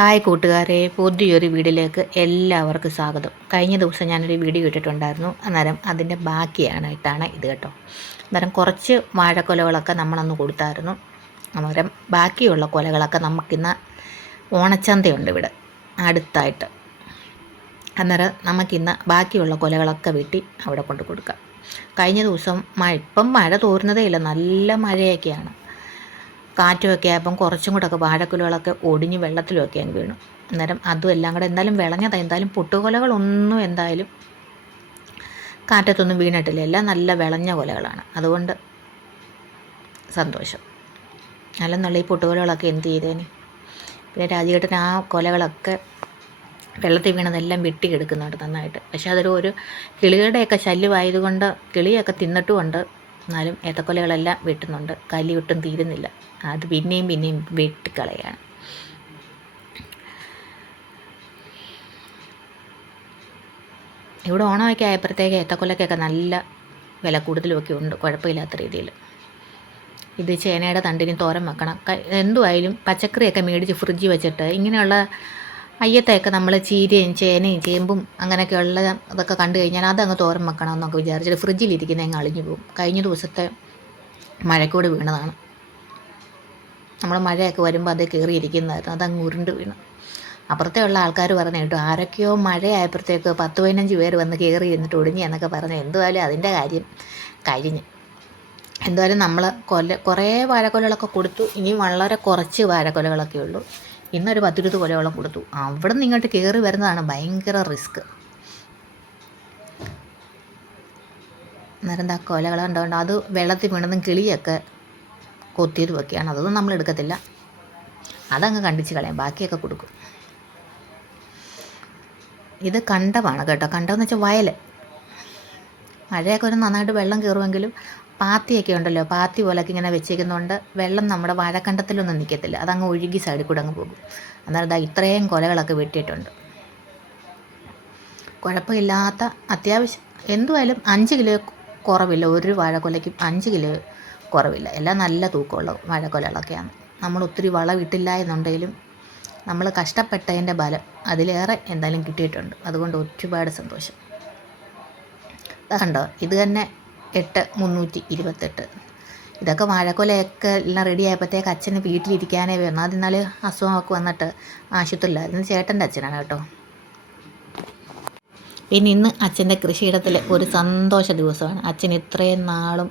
Hi കൂട്ടുകാരെ, പുതിയൊരു വീഡിയോയിലേക്ക് എല്ലാവർക്കും സ്വാഗതം. കഴിഞ്ഞ ദിവസം ഞാനൊരു വീഡിയോ ഇട്ടിട്ടുണ്ടായിരുന്നു. അന്നേരം അതിൻ്റെ ബാക്കിയായിട്ടാണ് ഇത് കേട്ടോ. അന്നേരം കുറച്ച് വാഴക്കൊലകളൊക്കെ നമ്മളന്ന് കൊടുത്തായിരുന്നു. അന്നേരം ബാക്കിയുള്ള കൊലകളൊക്കെ നമുക്കിന്ന് ഓണച്ചന്തയുണ്ട് ഇവിടെ അടുത്തായിട്ട്. അന്നേരം നമുക്കിന്ന് ബാക്കിയുള്ള കൊലകളൊക്കെ വെട്ടി അവിടെ കൊണ്ട് കൊടുക്കാം. കഴിഞ്ഞ ദിവസം ഇപ്പം മഴ തോരുന്നതേ ഇല്ല, നല്ല മഴയൊക്കെയാണ്. കാറ്റുമൊക്കെ ആയപ്പം കുറച്ചും കൂടെ ഒക്കെ വാഴക്കുലകളൊക്കെ ഒടിഞ്ഞ് വെള്ളത്തിലുമൊക്കെ അങ്ങ് വീണു. അന്നേരം അതും എല്ലാം കൂടെ എന്തായാലും വിളഞ്ഞതാണ്. എന്തായാലും പൊട്ടുകൊലകളൊന്നും എന്തായാലും കാറ്റത്തൊന്നും വീണിട്ടില്ല. എല്ലാം നല്ല വിളഞ്ഞ കൊലകളാണ്. അതുകൊണ്ട് സന്തോഷം. അല്ലെന്നുള്ള ഈ പൊട്ടുകൊലകളൊക്കെ എന്ത് ചെയ്തേന്. പിന്നെ രാജീവേട്ടൻ ആ കൊലകളൊക്കെ വെള്ളത്തിൽ വീണതെല്ലാം വെട്ടിയെടുക്കുന്നുണ്ട് നന്നായിട്ട്. പക്ഷേ അതൊരു കിളികളുടെയൊക്കെ ശല്യമായതുകൊണ്ട് കിളിയൊക്കെ തിന്നിട്ടുമുണ്ട്. എന്നാലും ഏത്തക്കൊലകളെല്ലാം വെട്ടുന്നുണ്ട്. കലി ഒട്ടും തീരുന്നില്ല. അത് പിന്നെയും വെട്ടിക്കളയാണ്. ഇവിടെ ഓണമൊക്കെ ആയപ്പോഴത്തേക്ക് ഏത്തക്കൊലക്കൊക്കെ നല്ല വില കൂടുതലുമൊക്കെ ഉണ്ട്, കുഴപ്പമില്ലാത്ത രീതിയിൽ. ഇത് ചേനയുടെ തണ്ടിന് തോരൻ വെക്കണം. എന്തുമായാലും പച്ചക്കറിയൊക്കെ മേടിച്ച് ഫ്രിഡ്ജിൽ വെച്ചിട്ട് ഇങ്ങനെയുള്ള അയ്യത്തെയൊക്കെ നമ്മൾ ചീരയും ചേനയും ചേമ്പും അങ്ങനെയൊക്കെയുള്ള അതൊക്കെ കണ്ടു കഴിഞ്ഞാൽ അതങ്ങ് തോരൻ വെക്കണം എന്നൊക്കെ വിചാരിച്ചിട്ട് ഫ്രിഡ്ജിലിരിക്കുന്ന അങ്ങ് അളിഞ്ഞു പോകും. കഴിഞ്ഞ ദിവസത്തെ മഴക്കൂട് വീണതാണ്. നമ്മൾ മഴയൊക്കെ വരുമ്പോൾ അത് കയറിയിരിക്കുന്നതായിരുന്നു, അതങ്ങ് ഉരുണ്ട് വീണു. അപ്പുറത്തെ ഉള്ള ആൾക്കാർ പറഞ്ഞു കേട്ടോ, ആരൊക്കെയോ മഴയായപ്പോഴത്തേക്ക് 10-15 പേര് വന്ന് കയറി ഇരുന്നിട്ട് ഒടിഞ്ഞു എന്നൊക്കെ പറഞ്ഞു. എന്തുമായാലും അതിൻ്റെ കാര്യം കഴിഞ്ഞ്. എന്തായാലും നമ്മൾ കുറേ വാഴക്കൊലകളൊക്കെ കൊടുത്തു. ഇനി വളരെ കുറച്ച് വാഴക്കൊലകളൊക്കെ ഉള്ളൂ. ഇന്നൊരു 10-20 കൊലയോളം കൊടുത്തു. അവിടെ നിന്ന് ഇങ്ങോട്ട് കയറി വരുന്നതാണ് ഭയങ്കര റിസ്ക്. അന്നേരം എന്താ കൊലകൾ ഉണ്ടാവുണ്ട്, അത് വെള്ളത്തിൽ വീണതും കിളിയൊക്കെ കൊത്തിയതുമൊക്കെയാണ്. അതൊന്നും നമ്മൾ എടുക്കത്തില്ല, അതങ്ങ് കണ്ടിച്ച് കളയാം, ബാക്കിയൊക്കെ കൊടുക്കും. ഇത് കണ്ടമാണ് കേട്ടോ. കണ്ടമെന്ന് വെച്ചാൽ വയൽ. മഴയൊക്കെ ഒരു നന്നായിട്ട് വെള്ളം കയറുമെങ്കിലും പാത്തിയൊക്കെ ഉണ്ടല്ലോ, പാത്തി പോലൊക്കെ ഇങ്ങനെ വെച്ചേക്കുന്നതുകൊണ്ട് വെള്ളം നമ്മുടെ വാഴക്കണ്ടത്തിലൊന്നും നിൽക്കത്തില്ല, അതങ്ങ് ഒഴുകി സൈഡിൽ കൂടെ അങ്ങ് പോകും. അന്നേരം ഇത്രയും കൊലകളൊക്കെ വെട്ടിയിട്ടുണ്ട്. കുഴപ്പമില്ലാത്ത അത്യാവശ്യം എന്തുമായാലും 5 കിലോ കുറവില്ല. ഒരു വാഴക്കൊലയ്ക്കും 5 കിലോ കുറവില്ല. എല്ലാം നല്ല തൂക്കമുള്ള വാഴക്കൊലകളൊക്കെയാണ്. നമ്മൾ ഒത്തിരി വളമിട്ടില്ല എന്നുണ്ടെങ്കിലും നമ്മൾ കഷ്ടപ്പെട്ടതിൻ്റെ ബലം അതിലേറെ എന്തായാലും കിട്ടിയിട്ടുണ്ട്. അതുകൊണ്ട് ഒരുപാട് സന്തോഷം. കണ്ടോ, ഇത് തന്നെ 8,328. ഇതൊക്കെ വാഴക്കൊലയൊക്കെ എല്ലാം റെഡി ആയപ്പോഴത്തേക്ക് അച്ഛന് വീട്ടിലിരിക്കാനേ വന്നു. അതിനാൽ അസുഖമൊക്കെ വന്നിട്ട് ആശുപത്രിയിലായിരുന്നു. ചേട്ടൻ്റെ അച്ഛനാണ് കേട്ടോ. പിന്നെ ഇന്ന് അച്ഛൻ്റെ കൃഷിയിടത്തിൽ ഒരു സന്തോഷ ദിവസമാണ്. അച്ഛൻ ഇത്രയും നാളും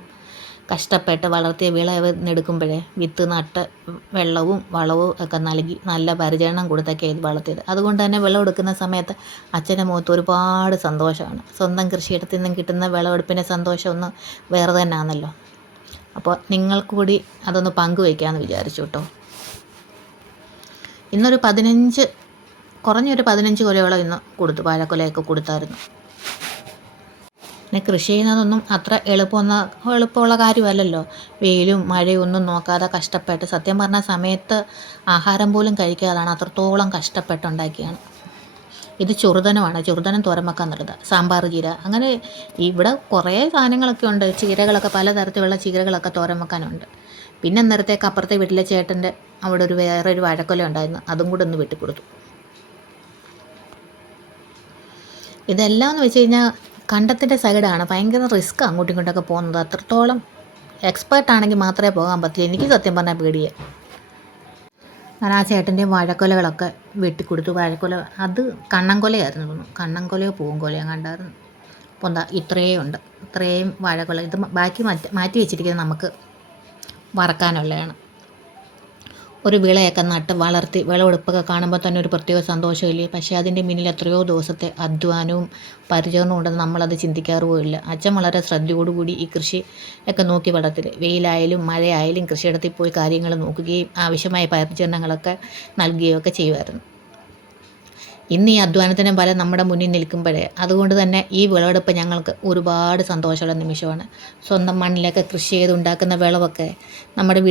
കഷ്ടപ്പെട്ട് വളർത്തിയ വിളവെടുക്കുമ്പോഴേ വിത്ത് നട്ട് വെള്ളവും വളവും ഒക്കെ നൽകി നല്ല പരിചരണം കൊടുത്തൊക്കെ ഇത് വളർത്തിയത്. അതുകൊണ്ട് തന്നെ വിളവെടുക്കുന്ന സമയത്ത് അച്ഛൻ്റെ മുഖത്ത് ഒരുപാട് സന്തോഷമാണ്. സ്വന്തം കൃഷിയിടത്തിൽ നിന്നും കിട്ടുന്ന വിളവെടുപ്പിൻ്റെ സന്തോഷം ഒന്ന് വേറെ തന്നെ ആണല്ലോ. അപ്പോൾ നിങ്ങൾക്ക് കൂടി അതൊന്ന് പങ്കുവയ്ക്കാമെന്ന് വിചാരിച്ചു കേട്ടോ. ഇന്നൊരു കുറഞ്ഞൊരു 15 കൊലയോളം ഇന്ന് കൊടുത്തു. വാഴക്കൊലയൊക്കെ കൊടുത്തായിരുന്നു. പിന്നെ കൃഷി ചെയ്യുന്നതൊന്നും അത്ര എളുപ്പമുള്ള കാര്യമല്ലല്ലോ. വെയിലും മഴയും ഒന്നും നോക്കാതെ കഷ്ടപ്പെട്ട്, സത്യം പറഞ്ഞ സമയത്ത് ആഹാരം പോലും കഴിക്കാതാണ് അത്രത്തോളം കഷ്ടപ്പെട്ടുണ്ടാക്കിയാണ്. ഇത് ചെറുതനമാണ്. ചെറുതനം തോരൻ വെക്കാൻ നല്ലതാണ്. സാമ്പാർ ചീര, അങ്ങനെ ഇവിടെ കുറേ സാധനങ്ങളൊക്കെ ഉണ്ട്. ചീരകളൊക്കെ പലതരത്തിലുള്ള ചീരകളൊക്കെ തോരൻ വെക്കാനുണ്ട്. പിന്നെ നേരത്തേക്ക് അപ്പുറത്തെ വീട്ടിലെ ചേട്ടൻ്റെ അവിടെ വേറൊരു വാഴക്കൊല ഉണ്ടായിരുന്നു, അതും കൂടെ ഒന്ന് വെട്ടിക്കൊടുത്തു. ഇതെല്ലാം എന്ന് വെച്ച് കഴിഞ്ഞാൽ കണ്ടത്തിൻ്റെ സൈഡാണ്, ഭയങ്കര റിസ്ക് അങ്ങോട്ടും ഇങ്ങോട്ടൊക്കെ പോകുന്നത്. അത്രത്തോളം എക്സ്പേർട്ടാണെങ്കിൽ മാത്രമേ പോകാൻ പറ്റൂ. എനിക്ക് സത്യം പറഞ്ഞാൽ പേടിയേ. ഞാൻ ആ ചേട്ടൻ്റെ വാഴക്കൊലകളൊക്കെ വെട്ടിക്കൊടുത്തു. വാഴക്കൊല അത് കണ്ണൻകൊലയായിരുന്നു തോന്നുന്നു, കണ്ണൻകൊലയോ പൂവൻകൊലയോ കണ്ടായിരുന്നു. അപ്പോൾ എന്താ ഇത്രയും ഉണ്ട്, ഇത്രയും വാഴക്കൊല. ഇത് ബാക്കി മാറ്റി വെച്ചിരിക്കുന്നത് നമുക്ക് വറക്കാനുള്ളതാണ്. ഒരു വിളയൊക്കെ നട്ട് വളർത്തി വിളവെടുപ്പൊക്കെ കാണുമ്പോൾ തന്നെ ഒരു പ്രത്യേക സന്തോഷമില്ലേ. പക്ഷേ അതിൻ്റെ പിന്നിൽ എത്രയോ ദിവസത്തെ അധ്വാനവും പരിചരണവും ഉണ്ടെന്ന് നമ്മളത് ചിന്തിക്കാറുമില്ല. അച്ഛൻ വളരെ ശ്രദ്ധയോടുകൂടി ഈ കൃഷി ഒക്കെ നോക്കി വളർത്തിയത്. വെയിലായാലും മഴയായാലും കൃഷിയിടത്തിൽ പോയി കാര്യങ്ങൾ നോക്കുകയും ആവശ്യമായ പരിചരണങ്ങളൊക്കെ നൽകുകയും ഒക്കെ ചെയ്യുമായിരുന്നു. ഇന്ന് ഈ അധ്വാനത്തിൻ്റെ ഫലം നമ്മുടെ മുന്നിൽ നിൽക്കുമ്പോഴേ, അതുകൊണ്ട് തന്നെ ഈ വിളവെടുപ്പ് ഞങ്ങൾക്ക് ഒരുപാട് സന്തോഷമുള്ള നിമിഷമാണ്. സ്വന്തം മണ്ണിലൊക്കെ കൃഷി ചെയ്തുണ്ടാക്കുന്ന വിളവൊക്കെ നമ്മുടെ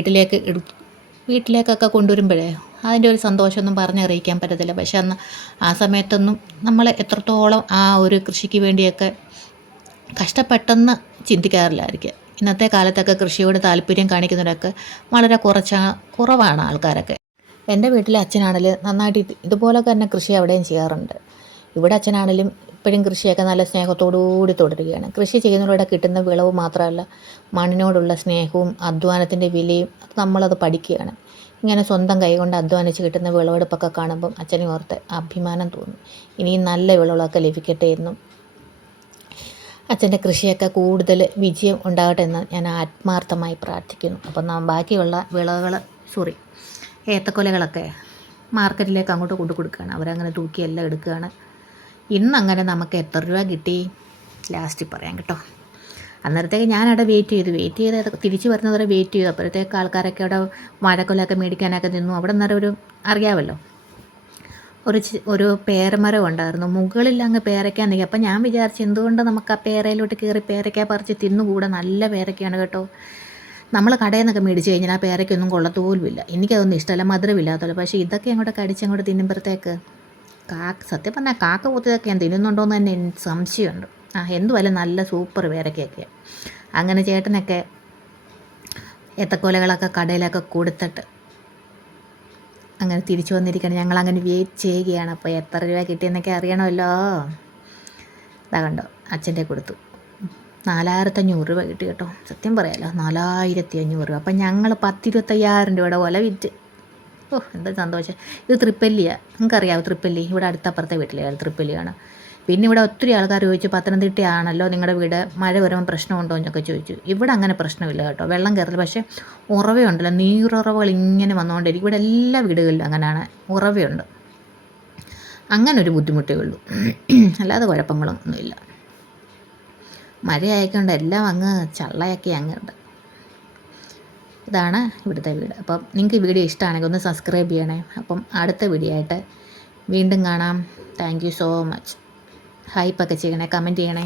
വീട്ടിലേക്കൊക്കെ കൊണ്ടുവരുമ്പോഴേ അതിൻ്റെ ഒരു സന്തോഷമൊന്നും പറഞ്ഞറിയിക്കാൻ പറ്റത്തില്ല. പക്ഷെ അന്ന് ആ സമയത്തൊന്നും നമ്മൾ എത്രത്തോളം ആ ഒരു കൃഷിക്ക് വേണ്ടിയൊക്കെ കഷ്ടപ്പെട്ടെന്ന് ചിന്തിക്കാറില്ലായിരിക്കും. ഇന്നത്തെ കാലത്തൊക്കെ കൃഷിയോട് താല്പര്യം കാണിക്കുന്നവരൊക്കെ വളരെ കുറവാണ് ആൾക്കാരൊക്കെ. എൻ്റെ വീട്ടിലെ അച്ഛനാണെങ്കിലും നന്നായിട്ട് ഇതുപോലൊക്കെ തന്നെ കൃഷി അവിടെയും ചെയ്യാറുണ്ട്. ഇവിടെ അച്ഛനാണെങ്കിലും ഇപ്പോഴും കൃഷിയൊക്കെ നല്ല സ്നേഹത്തോടുകൂടി തുടരുകയാണ്. കൃഷി ചെയ്യുന്നതിലൂടെ കിട്ടുന്ന വിളവ് മാത്രമല്ല, മണ്ണിനോടുള്ള സ്നേഹവും അധ്വാനത്തിൻ്റെ വിലയും നമ്മളത് പഠിക്കുകയാണ്. ഇങ്ങനെ സ്വന്തം കൈകൊണ്ട് അധ്വാനിച്ച് കിട്ടുന്ന വിളവെടുപ്പൊക്കെ കാണുമ്പം അച്ഛനെ ഓർത്ത് അഭിമാനം തോന്നും. ഇനിയും നല്ല വിളവുകളൊക്കെ ലഭിക്കട്ടെ എന്നും അച്ഛൻ്റെ കൃഷിയൊക്കെ കൂടുതൽ വിജയം ഉണ്ടാകട്ടെ എന്ന് ഞാൻ ആത്മാർത്ഥമായി പ്രാർത്ഥിക്കുന്നു. അപ്പം ബാക്കിയുള്ള വിളവുകൾ ഏത്തക്കൊലകളൊക്കെ മാർക്കറ്റിലേക്ക് അങ്ങോട്ട് കൊണ്ടു കൊടുക്കുകയാണ്. അവരങ്ങനെ തൂക്കിയെല്ലാം എടുക്കുകയാണ്. ഇന്നങ്ങനെ നമുക്ക് എത്ര രൂപ കിട്ടി ലാസ്റ്റ് പറയാം കേട്ടോ. അന്നേരത്തേക്ക് ഞാനവിടെ വെയിറ്റ് ചെയ്ത് തിരിച്ച് വരുന്നവരെ വെയിറ്റ് ചെയ്തു. അപ്പോഴത്തേക്ക് ആൾക്കാരൊക്കെ അവിടെ വാഴക്കൊലയൊക്കെ മേടിക്കാനൊക്കെ നിന്നു. അവിടെ നിന്നൊരു അറിയാമല്ലോ, ഒരു പേരമരം ഉണ്ടായിരുന്നു. മുകളിൽ അങ്ങ് പേരയ്ക്കാൻ നിൽക്കുക. അപ്പം ഞാൻ വിചാരിച്ചു എന്തുകൊണ്ട് നമുക്ക് ആ പേരയിലോട്ട് കയറി പേരയ്ക്ക പറിച്ച് തിന്നുകൂടെ. നല്ല പേരയ്ക്കാണ് കേട്ടോ. നമ്മൾ കടയിൽ നിന്നൊക്കെ മേടിച്ച് കഴിഞ്ഞാൽ ആ പേരയ്ക്കൊന്നും കൊള്ളത്തുപോലുമില്ല. എനിക്കതൊന്നും ഇഷ്ടമല്ല, മധുരമില്ലാത്തല്ലോ. പക്ഷേ ഇതൊക്കെ അങ്ങോട്ട് കടിച്ചങ്ങോട്ട് തിന്നുമ്പോഴത്തേക്ക് സത്യം പറഞ്ഞാൽ കാക്ക കുത്തിയതൊക്കെ ഞാൻ തിന്നുന്നുണ്ടോ എന്ന് തന്നെ എനിക്ക് സംശയമുണ്ട്. എന്തുമല്ല നല്ല സൂപ്പർ പേരയ്ക്കൊക്കെ. അങ്ങനെ ചേട്ടനൊക്കെ ഏത്തക്കൊലകളൊക്കെ കടയിലൊക്കെ കൊടുത്തിട്ട് അങ്ങനെ തിരിച്ചു വന്നിരിക്കുകയാണ്. ഞങ്ങളങ്ങനെ വെയിറ്റ് ചെയ്യുകയാണ്. അപ്പോൾ എത്ര രൂപ കിട്ടിയെന്നൊക്കെ അറിയണമല്ലോ. ഇതാ കണ്ടോ, അച്ഛൻ്റെ കൊടുത്തു 4500 രൂപ കിട്ടി കേട്ടോ. സത്യം പറയാമല്ലോ, 4500 രൂപ. അപ്പം ഞങ്ങൾ 10-25,000 രൂപയുടെ പോലെ വിറ്റ്. എന്താ സന്തോഷം. ഇത് തൃപ്പല്ലിയാണ്, നിങ്ങൾക്കറിയാമോ തൃപ്പല്ലി? ഇവിടെ അടുത്തപ്പുറത്തെ വീട്ടിലെ തൃപ്പല്ലിയാണ്. പിന്നെ ഇവിടെ ഒത്തിരി ആൾക്കാർ ചോദിച്ചു, പത്തനംതിട്ടയാണല്ലോ നിങ്ങളുടെ വീട്, മഴ വരുമ്പോൾ പ്രശ്നമുണ്ടോ എന്നൊക്കെ ചോദിച്ചു. ഇവിടെ അങ്ങനെ പ്രശ്നമില്ല കേട്ടോ, വെള്ളം കയറില്ല. പക്ഷേ ഉറവയുണ്ടല്ലോ, നീരുറവകൾ ഇങ്ങനെ വന്നുകൊണ്ടിരിക്കും. ഇവിടെ എല്ലാ വീടുകളിലും അങ്ങനെയാണ്, ഉറവയുണ്ട്. അങ്ങനെ ഒരു ബുദ്ധിമുട്ടേ ഉള്ളൂ, അല്ലാതെ കുഴപ്പങ്ങളൊന്നുമില്ല. മഴയായിക്കൊണ്ട് എല്ലാം അങ്ങ് ചള്ളയൊക്കെ അങ്ങുണ്ട്. ഇതാണ് ഇവിടുത്തെ വീട്. അപ്പം നിങ്ങൾക്ക് വീഡിയോ ഇഷ്ടമാണെങ്കിൽ ഒന്ന് സബ്സ്ക്രൈബ് ചെയ്യണേ. അപ്പം അടുത്ത വീഡിയോ ആയിട്ട് വീണ്ടും കാണാം. Thank you so much. ഹൈപ്പൊക്കെ ചെയ്യണേ, കമൻറ്റ് ചെയ്യണേ.